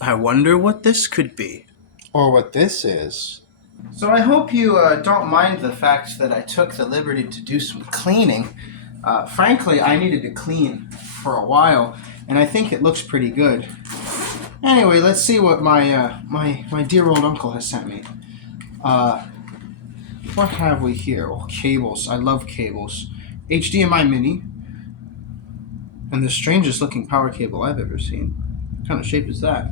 I wonder what this could be. Or what this is. So I hope you don't mind the fact that I took the liberty to do some cleaning. Frankly, I needed to clean for a while, and I think it looks pretty good. Anyway, let's see what my dear old uncle has sent me. What have we here? Oh, cables. I love cables. HDMI Mini. And the strangest looking power cable I've ever seen. What kind of shape is that?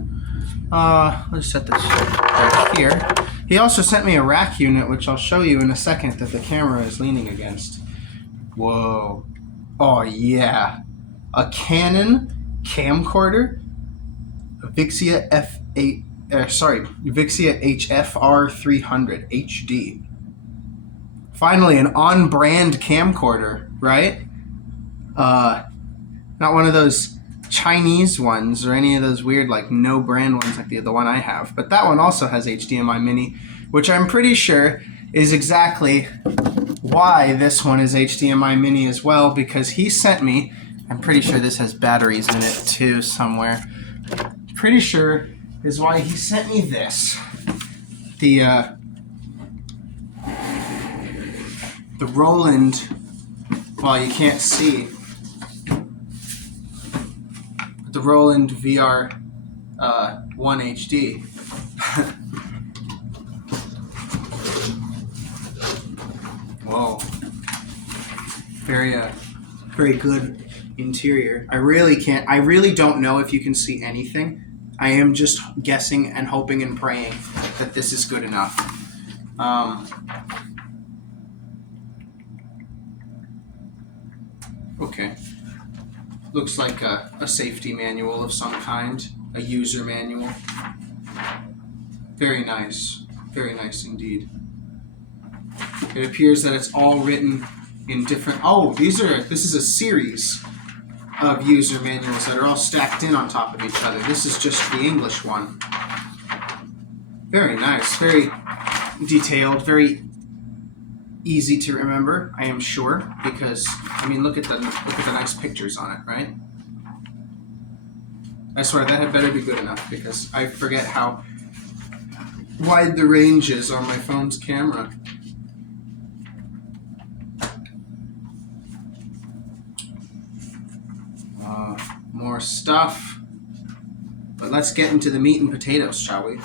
Let's set this right here. He also sent me a rack unit, which I'll show you in a second that the camera is leaning against. Whoa. Oh, yeah. A Canon camcorder. A Vixia Vixia HFR300 HD. Finally, an on-brand camcorder, right? Not one of those Chinese ones or any of those weird like no brand ones like the one I have. But that one also has HDMI Mini, which I'm pretty sure is exactly why this one is HDMI Mini as well, because he sent me, I'm pretty sure this has batteries in it too somewhere. Pretty sure is why he sent me this. The Roland, well, you can't see, the Roland VR-1HD. Whoa. Very good interior. I really don't know if you can see anything. I am just guessing and hoping and praying that this is good enough. Okay. Looks like a safety manual of some kind, a user manual. Very nice indeed. It appears that it's all written in different. Oh, this is a series of user manuals that are all stacked in on top of each other. This is just the English one. Very nice, very detailed, very easy to remember, I am sure, because I mean, look at the nice pictures on it, right? I swear that had better be good enough, because I forget how wide the range is on my phone's camera. More stuff, but let's get into the meat and potatoes, shall we?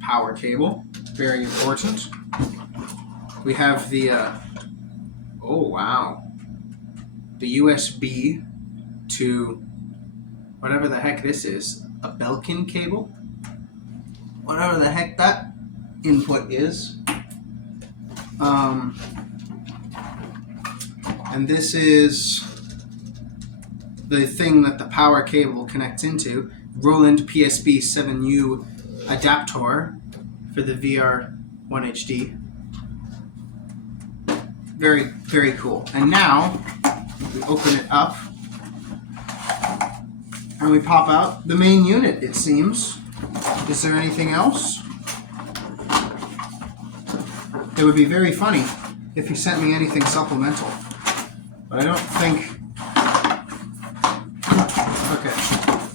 Power cable, very important. We have the oh wow, the USB to whatever the heck this is, a Belkin cable, whatever the heck that input is. And this is the thing that the power cable connects into, Roland PSB 7U adapter for the VR-1HD. Very cool. And now we open it up and we pop out the main unit, it seems. Is there anything else? It would be very funny if he sent me anything supplemental. But I don't think... Okay.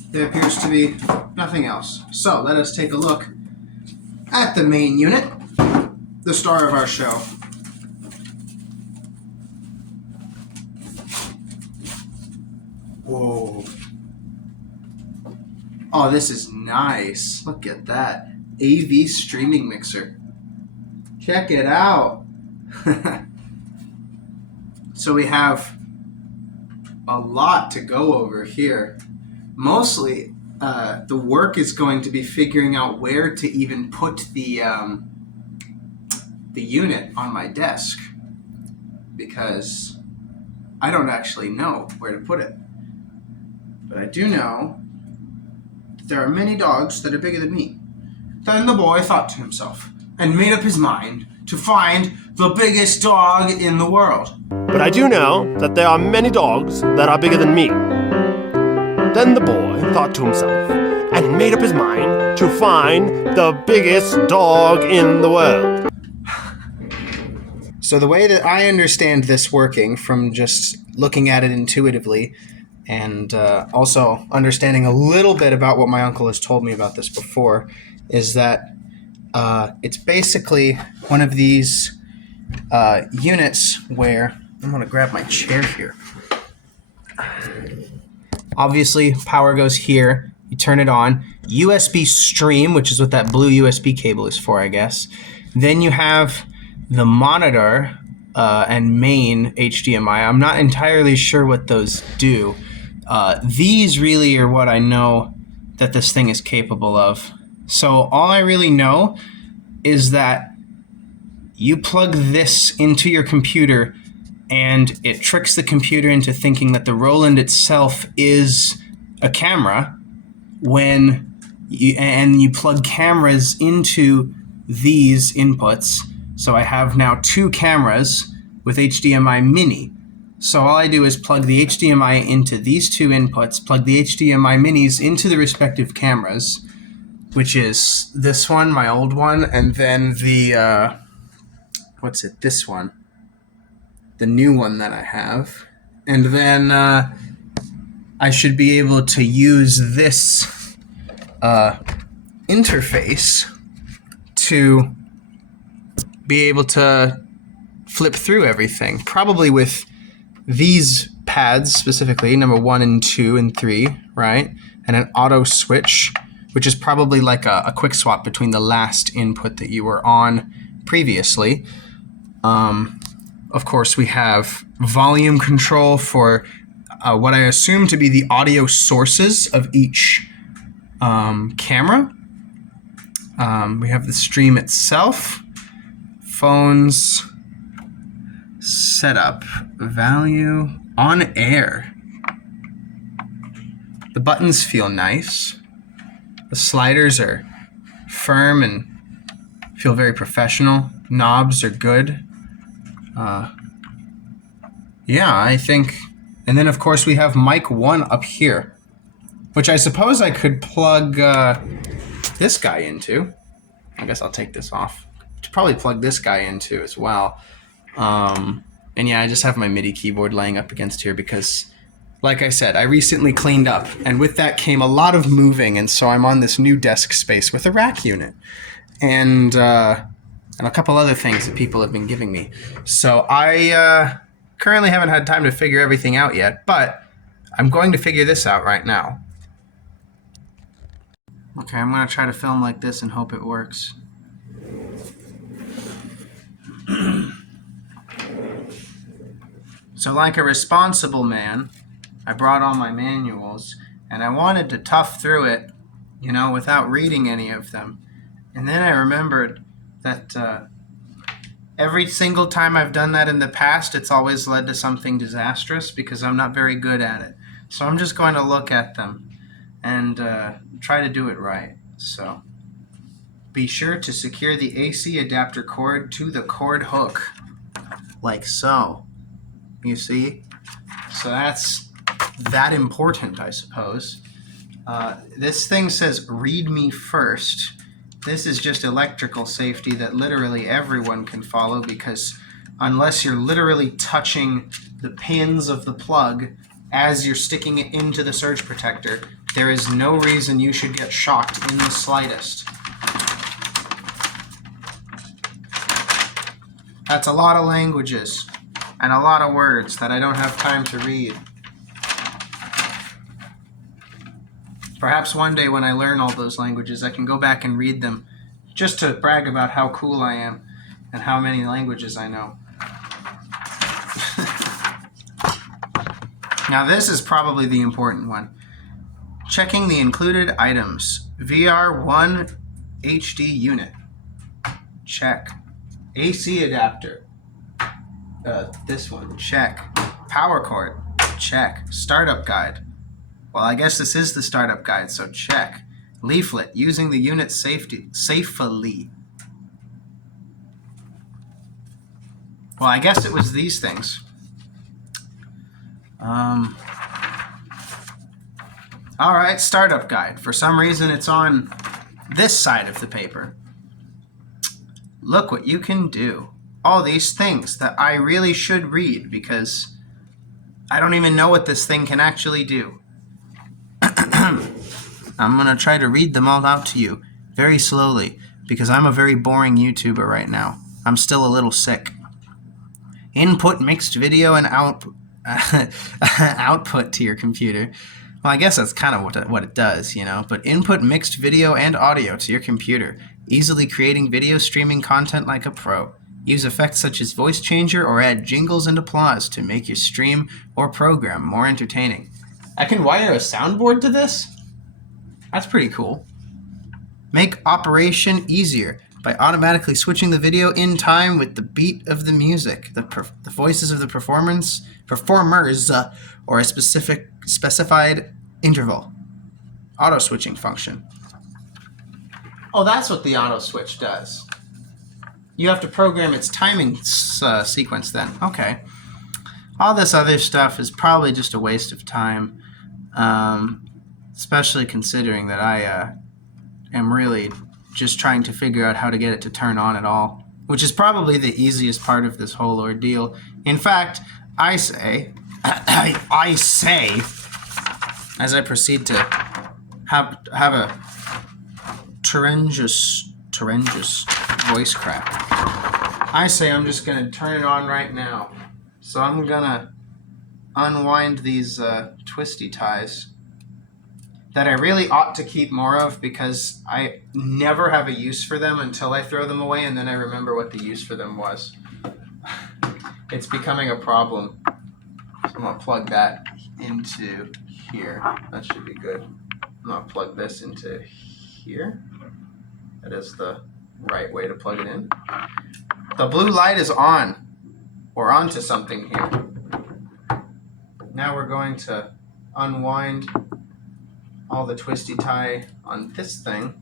There appears to be nothing else. So let us take a look at the main unit, the star of our show. Whoa. Oh, this is nice. Look at that. AV streaming mixer. Check it out. So we have a lot to go over here. Mostly, the work is going to be figuring out where to even put the unit on my desk, because I don't actually know where to put it. But I do know that there are many dogs that are bigger than me. Then the boy thought to himself and made up his mind to find the biggest dog in the world. But I do know that there are many dogs that are bigger than me. Then the boy thought to himself and made up his mind to find the biggest dog in the world. So the way that I understand this working from just looking at it intuitively and also understanding a little bit about what my uncle has told me about this before, is that it's basically one of these units where, I'm going to grab my chair here. Obviously, power goes here. You turn it on. USB stream, which is what that blue USB cable is for, I guess. Then you have the monitor and main HDMI. I'm not entirely sure what those do. These really are what I know that this thing is capable of. So all I really know is that you plug this into your computer and it tricks the computer into thinking that the Roland itself is a camera when you plug cameras into these inputs. So I have now 2 cameras with HDMI mini. So all I do is plug the HDMI into these 2 inputs, plug the HDMI minis into the respective cameras, which is this one, my old one, and then the, this one. The new one that I have. And then I should be able to use this interface to be able to flip through everything. Probably with these pads specifically, number 1 and 2 and 3, right? And an auto switch, which is probably like a quick swap between the last input that you were on previously. Of course, we have volume control for what I assume to be the audio sources of each camera. We have the stream itself, phones, setup, value, on air. The buttons feel nice. The sliders are firm and feel very professional. Knobs are good. Yeah, I think... And then, of course, we have mic 1 up here, which I suppose I could plug this guy into. I guess I'll take this off. Should probably plug this guy into as well. And yeah, I just have my MIDI keyboard laying up against here because, like I said, I recently cleaned up, and with that came a lot of moving, and so I'm on this new desk space with a rack unit. And a couple other things that people have been giving me. So I currently haven't had time to figure everything out yet, but I'm going to figure this out right now. Okay, I'm going to try to film like this and hope it works. So like a responsible man, I brought all my manuals, and I wanted to tough through it, you know, without reading any of them. And then I remembered that every single time I've done that in the past, it's always led to something disastrous because I'm not very good at it. So I'm just going to look at them and try to do it right. So be sure to secure the AC adapter cord to the cord hook, like so. You see? So that's that important, I suppose. This thing says read me first. This is just electrical safety that literally everyone can follow, because unless you're literally touching the pins of the plug as you're sticking it into the surge protector, there is no reason you should get shocked in the slightest. That's a lot of languages and a lot of words that I don't have time to read. Perhaps one day when I learn all those languages, I can go back and read them just to brag about how cool I am and how many languages I know. Now this is probably the important one. Checking the included items. VR-1HD unit. Check. AC adapter. This one. Check. Power cord. Check. Startup guide. Well, I guess this is the startup guide, so check. Leaflet, using the unit safely. Well, I guess it was these things. All right, startup guide. For some reason, it's on this side of the paper. Look what you can do. All these things that I really should read because I don't even know what this thing can actually do. I'm going to try to read them all out to you very slowly because I'm a very boring YouTuber right now. I'm still a little sick. Input mixed video and output to your computer. Well, I guess that's kind of what it does, you know, but input mixed video and audio to your computer, easily creating video streaming content like a pro. Use effects such as voice changer or add jingles and applause to make your stream or program more entertaining. I can wire a soundboard to this? That's pretty cool. Make operation easier by automatically switching the video in time with the beat of the music, the voices of the performers, or a specified interval. Auto switching function. Oh, that's what the auto switch does. You have to program its timing sequence then. Okay. All this other stuff is probably just a waste of time, especially considering that I am really just trying to figure out how to get it to turn on at all, which is probably the easiest part of this whole ordeal. In fact, I say, as I proceed to have a tremendous voice crack, I say I'm just going to turn it on right now. So I'm going to unwind these twisty ties that I really ought to keep more of because I never have a use for them until I throw them away and then I remember what the use for them was. It's becoming a problem. So I'm going to plug that into here. That should be good. I'm going to plug this into here. That is the right way to plug it in. The blue light is on. We're onto something here. Now we're going to unwind all the twisty tie on this thing.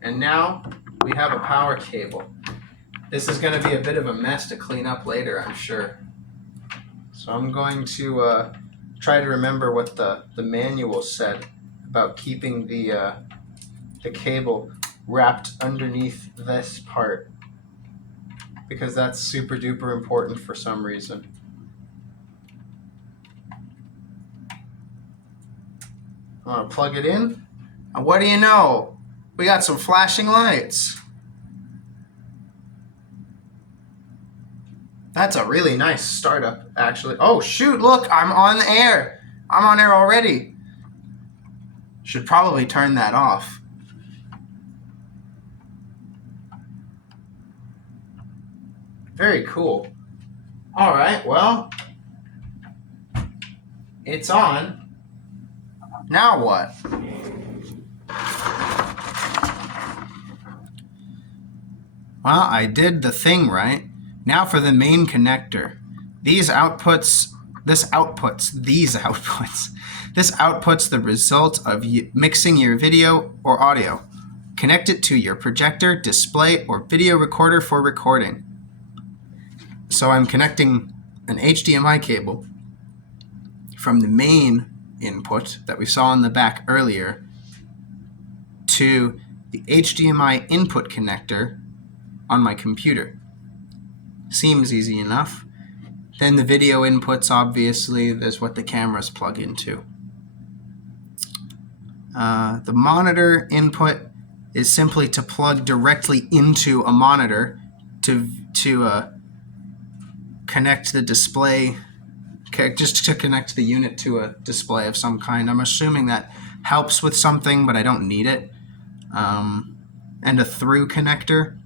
And now we have a power cable. This is going to be a bit of a mess to clean up later, I'm sure. So I'm going to try to remember what the manual said about keeping the cable wrapped underneath this part, because that's super duper important for some reason. I'm going to plug it in, and what do you know? We got some flashing lights. That's a really nice startup, actually. Oh, shoot, look, I'm on the air. I'm on air already. Should probably turn that off. Very cool. All right, well, it's on. Now what? Well, I did the thing right. Now for the main connector. This outputs the result of mixing your video or audio. Connect it to your projector, display, or video recorder for recording. So I'm connecting an HDMI cable from the main input that we saw in the back earlier to the HDMI input connector on my computer. Seems easy enough. Then the video inputs, obviously, there's what the cameras plug into. The monitor input is simply to plug directly into a monitor to connect the display, just to connect the unit to a display of some kind. I'm assuming that helps with something, but I don't need it. And a through connector.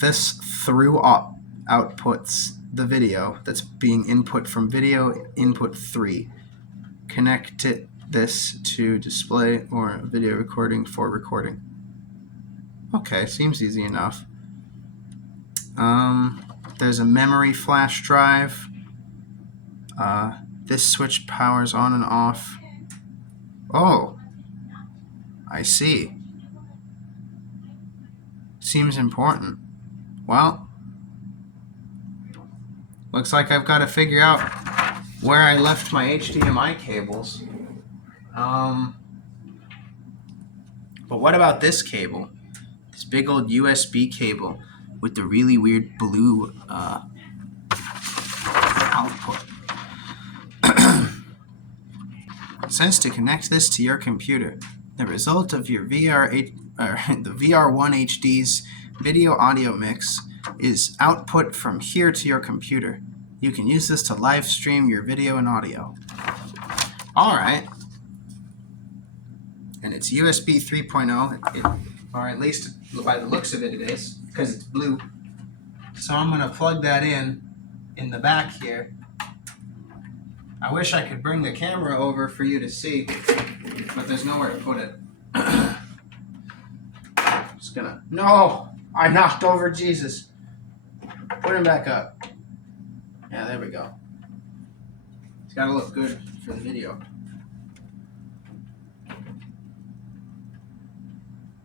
This through outputs the video that's being input from video input 3. Connect this to display or video recording for recording. Okay, seems easy enough. There's a memory flash drive. This switch powers on and off. Oh, I see. Seems important. Well, looks like I've got to figure out where I left my HDMI cables. But what about this cable? This big old USB cable with the really weird blue output. Says to connect this to your computer. The result of your the VR-1HD's video audio mix is output from here to your computer. You can use this to live stream your video and audio. All right. And it's USB 3.0, or at least by the looks of it, it is, because it's blue. So I'm going to plug that in the back here. I wish I could bring the camera over for you to see, but there's nowhere to put it. Just gonna... No! I knocked over Jesus. Put him back up. Yeah, there we go. It's got to look good for the video.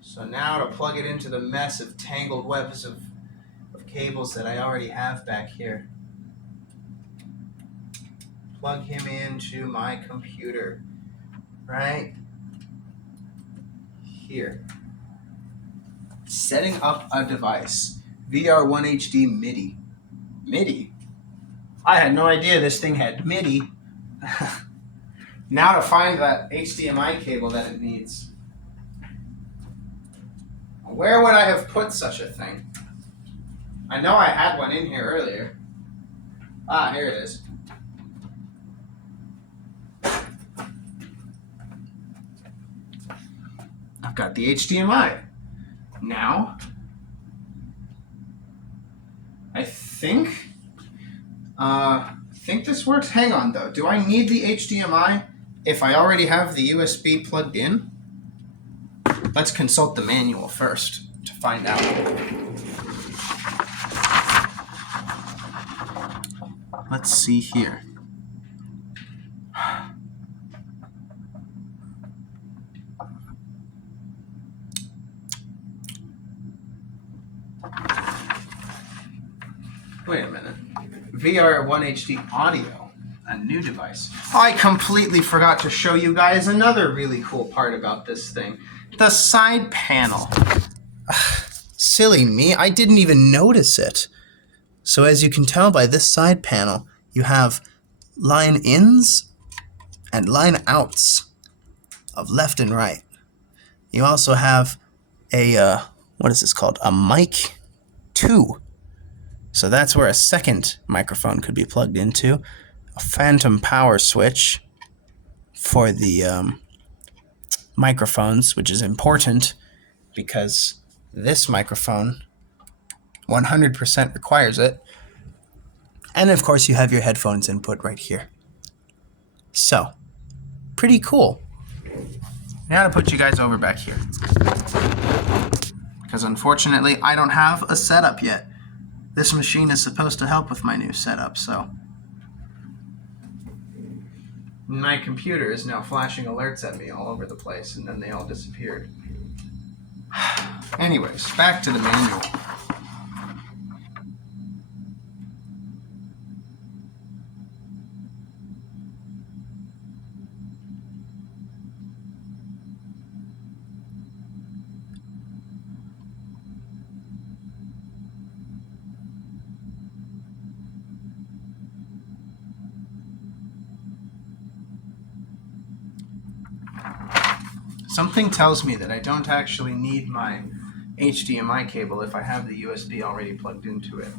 So now to plug it into the mess of tangled webs of cables that I already have back here. Plug him into my computer right here. Setting up a device. VR-1HD MIDI. MIDI? I had no idea this thing had MIDI. Now to find that HDMI cable that it needs. Where would I have put such a thing? I know I had one in here earlier. Ah, here it is. I've got the HDMI. Now, I think this works. Hang on though. Do I need the HDMI if I already have the USB plugged in? Let's consult the manual first to find out. Let's see here. Wait a minute. VR-1HD audio, a new device. I completely forgot to show you guys another really cool part about this thing. The side panel. Silly me, I didn't even notice it. So as you can tell by this side panel, you have line ins and line outs of left and right. You also have a, what is this called? A mic 2. So that's where a second microphone could be plugged into. A phantom power switch for the microphones, which is important because this microphone 100% requires it. And of course you have your headphones input right here. So, pretty cool. Now to put you guys over back here. Because unfortunately I don't have a setup yet. This machine is supposed to help with my new setup, so. My computer is now flashing alerts at me all over the place, and then they all disappeared. Anyways, back to the manual. Something tells me that I don't actually need my HDMI cable if I have the USB already plugged into it.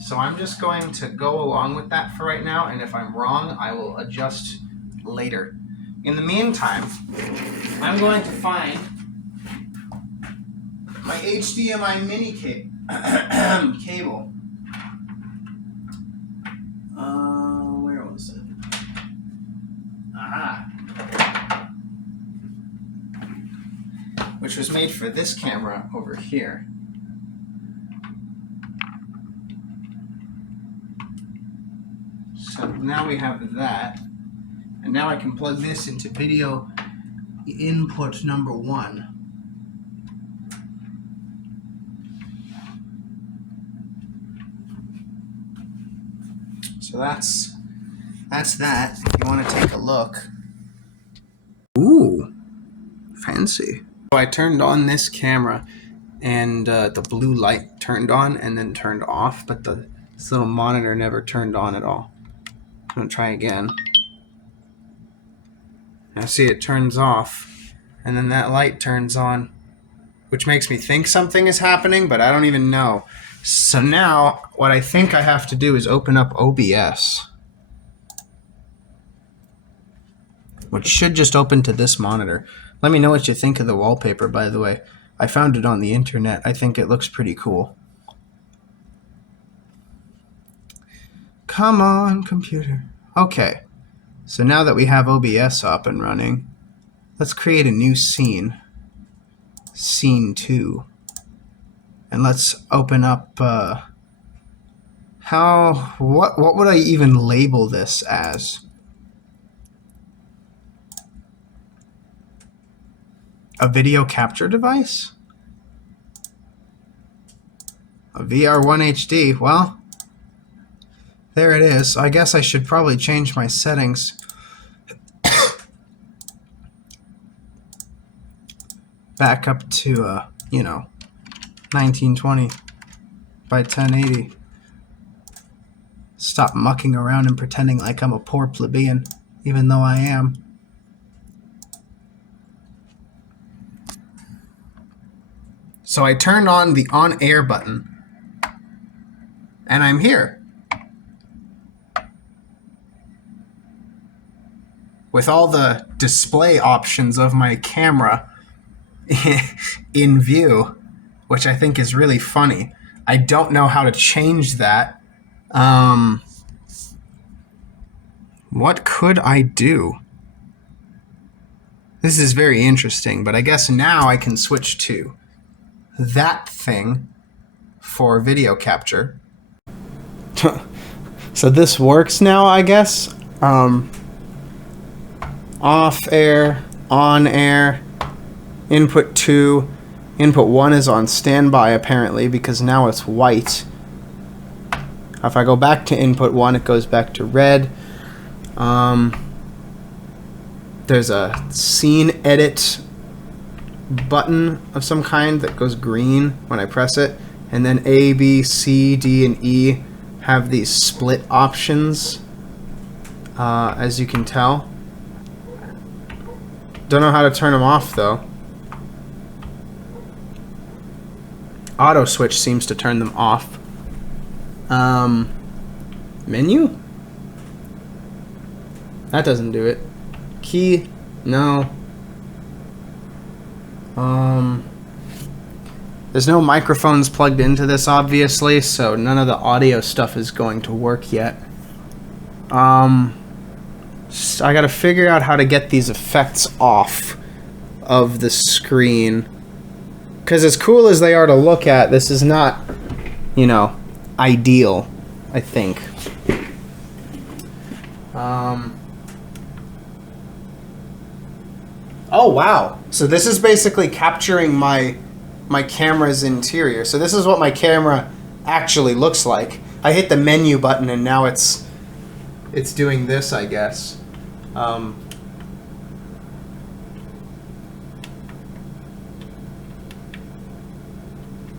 So I'm just going to go along with that for right now, and if I'm wrong, I will adjust later. In the meantime, I'm going to find my HDMI mini cable. Where was it? Aha. Which was made for this camera over here. So now we have that. And now I can plug this into video input number 1. So that's that. If you want to take a look. Ooh, fancy. So I turned on this camera and the blue light turned on and then turned off, but this little monitor never turned on at all. I'm going to try again. Now see, it turns off, and then that light turns on, which makes me think something is happening, but I don't even know. So now, what I think I have to do is open up OBS, which should just open to this monitor. Let me know what you think of the wallpaper, by the way. I found it on the internet. I think it looks pretty cool. Come on, computer. Okay. So now that we have OBS up and running, let's create a new scene. Scene 2. And let's open up, what would I even label this as? A video capture device? A VR-1HD, well, there it is. I guess I should probably change my settings. Back up to, 1920 by 1080. Stop mucking around and pretending like I'm a poor plebeian, even though I am. So I turned on the on-air button, and I'm here. With all the display options of my camera in view, which I think is really funny. I don't know how to change that. What could I do? This is very interesting, but I guess now I can switch to that thing for video capture. So this works now, I guess. Off air, on air, input 2. Input 1 is on standby apparently because now it's white. If I go back to input 1, it goes back to red. There's a scene edit button of some kind that goes green when I press it, and then A, B, C, D, and E have these split options, as you can tell. Don't know how to turn them off though. Auto switch seems to turn them off. Menu? That doesn't do it. Key? No. There's no microphones plugged into this, obviously, so none of the audio stuff is going to work yet. I gotta figure out how to get these effects off of the screen. Because as cool as they are to look at, this is not, ideal, I think. Oh, wow. So this is basically capturing my camera's interior. So this is what my camera actually looks like. I hit the menu button and now it's doing this, I guess.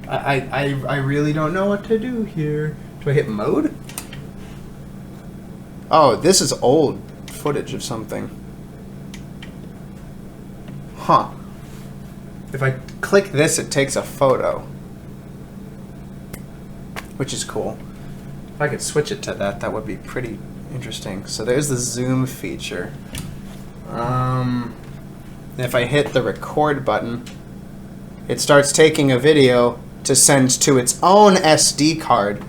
I really don't know what to do here. Do I hit mode? Oh, this is old footage of something. Huh. If I click this, it takes a photo. Which is cool. If I could switch it to that, that would be pretty interesting. So there's the zoom feature. If I hit the record button, it starts taking a video to send to its own SD card.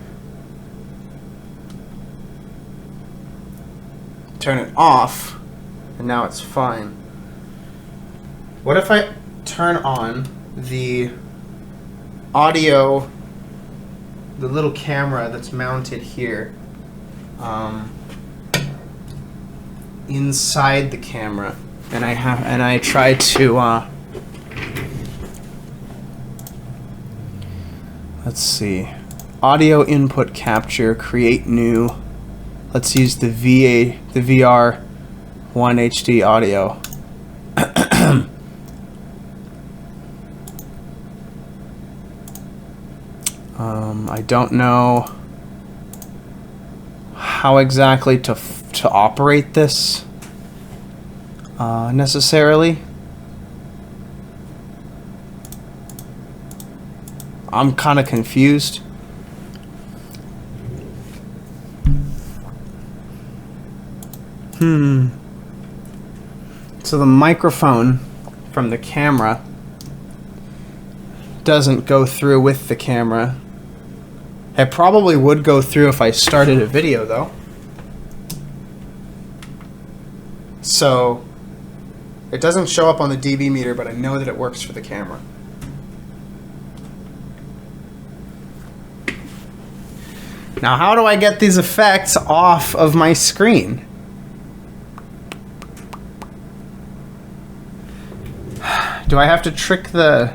Turn it off, and now it's fine. What if I turn on the audio, the little camera that's mounted here, inside the camera, and I try to let's see, audio input capture, create new. Let's use the VR-1HD audio. I don't know how exactly to operate this necessarily. I'm kind of confused. So the microphone from the camera doesn't go through with the camera. It probably would go through if I started a video though. So it doesn't show up on the dB meter, but I know that it works for the camera. Now, how do I get these effects off of my screen? Do I have to trick the...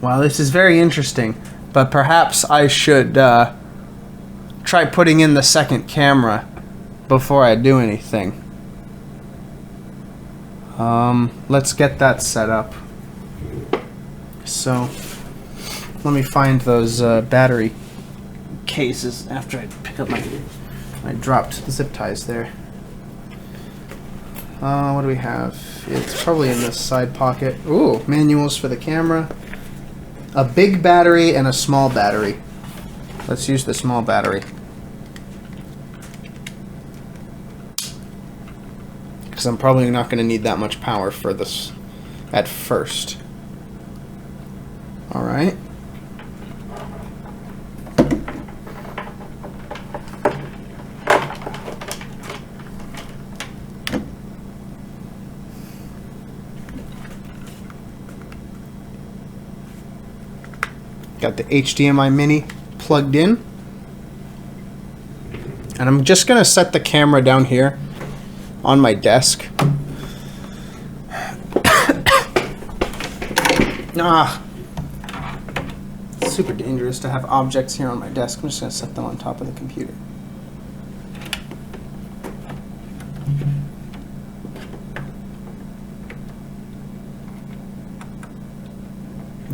Well, this is very interesting, but perhaps I should try putting in the second camera before I do anything. Let's get that set up. So, let me find those battery cases after I pick up I dropped the zip ties there. What do we have? It's probably in this side pocket. Ooh, manuals for the camera. A big battery and a small battery. Let's use the small battery. Because I'm probably not going to need that much power for this at first. Alright. Got the HDMI mini plugged in. And I'm just going to set the camera down here on my desk. It's super dangerous to have objects here on my desk. I'm just going to set them on top of the computer.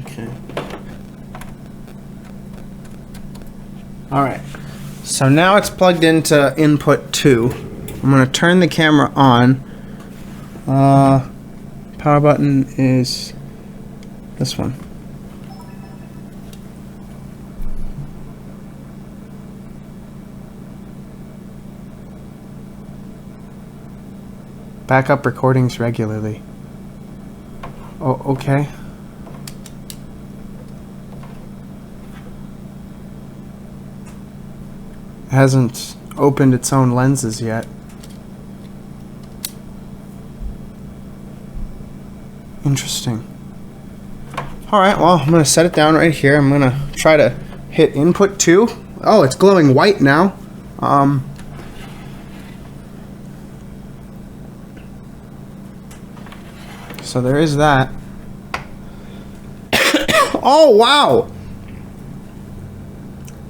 Okay. Alright, so now it's plugged into input 2. I'm going to turn the camera on. Power button is this one. Backup recordings regularly. Oh, okay. Hasn't opened its own lenses yet. Interesting. Alright, well, I'm going to set it down right here. I'm going to try to hit input 2. Oh, it's glowing white now. So there is that. Oh, wow!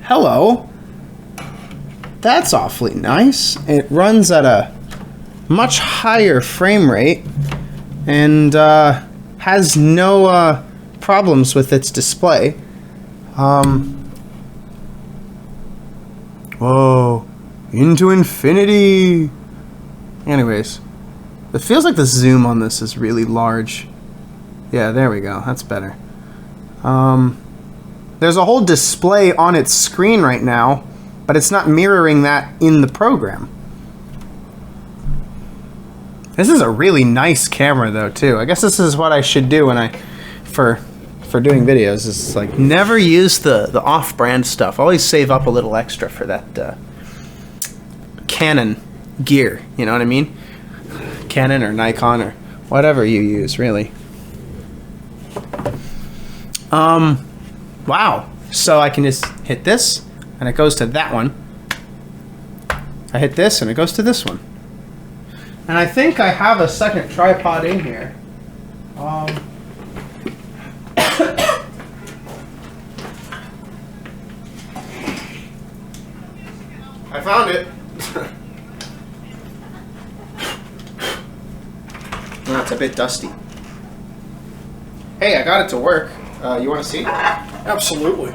Hello. That's awfully nice. It runs at a much higher frame rate and has no problems with its display. Whoa, into infinity. Anyways, it feels like the zoom on this is really large. Yeah, there we go. That's better. There's a whole display on its screen right now, but it's not mirroring that in the program. This is a really nice camera though too. I guess this is what I should do when for doing videos, is like never use the off-brand stuff. Always save up a little extra for that Canon gear, you know what I mean? Canon or Nikon or whatever you use, really. Wow. So I can just hit this and it goes to that one. I hit this and it goes to this one. And I think I have a second tripod in here. I found it. Not to bit dusty. Hey, I got it to work. You want to see? Absolutely.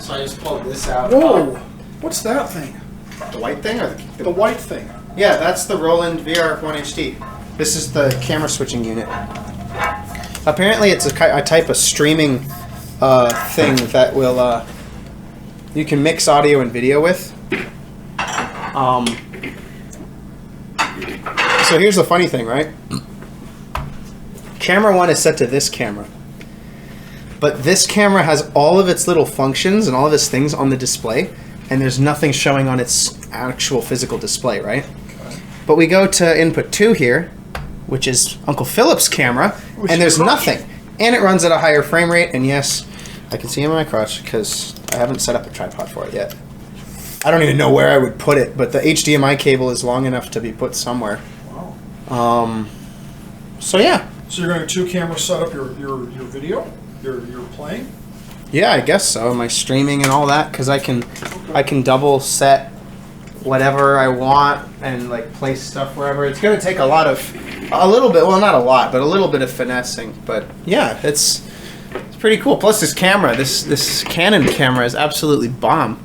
So I just pulled this out. Whoa! What's that thing? The white thing? Or The white thing. Yeah, that's the Roland VR-1HD. This is the camera switching unit. Apparently it's a type of streaming thing that will, you can mix audio and video with. So here's the funny thing, right? Camera 1 is set to this camera. But this camera has all of its little functions and all of its things on the display, and there's nothing showing on its actual physical display, right? Okay. But we go to input 2 here, which is Uncle Philip's camera, and there's nothing. And it runs at a higher frame rate, and yes, I can see him in my crotch because I haven't set up a tripod for it yet. I don't even know where I would put it, but the HDMI cable is long enough to be put somewhere. Wow. So yeah. So you're going to 2 camera set up your video? Your playing? Yeah, I guess so. My streaming and all that, because I can double set whatever I want and like place stuff wherever. It's going to take a little bit, well, not a lot, but a little bit of finessing. But yeah, it's pretty cool. Plus this camera, this Canon camera is absolutely bomb.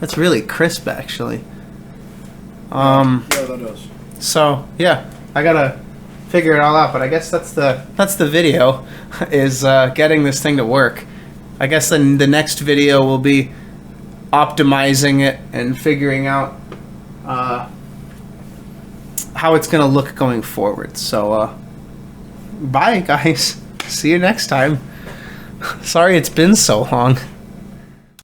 That's really crisp, actually. Yeah, that does. So yeah, I gotta figure it all out. But I guess that's the video, is getting this thing to work. I guess then the next video will be optimizing it and figuring out how it's gonna look going forward. So bye guys. See you next time. Sorry it's been so long.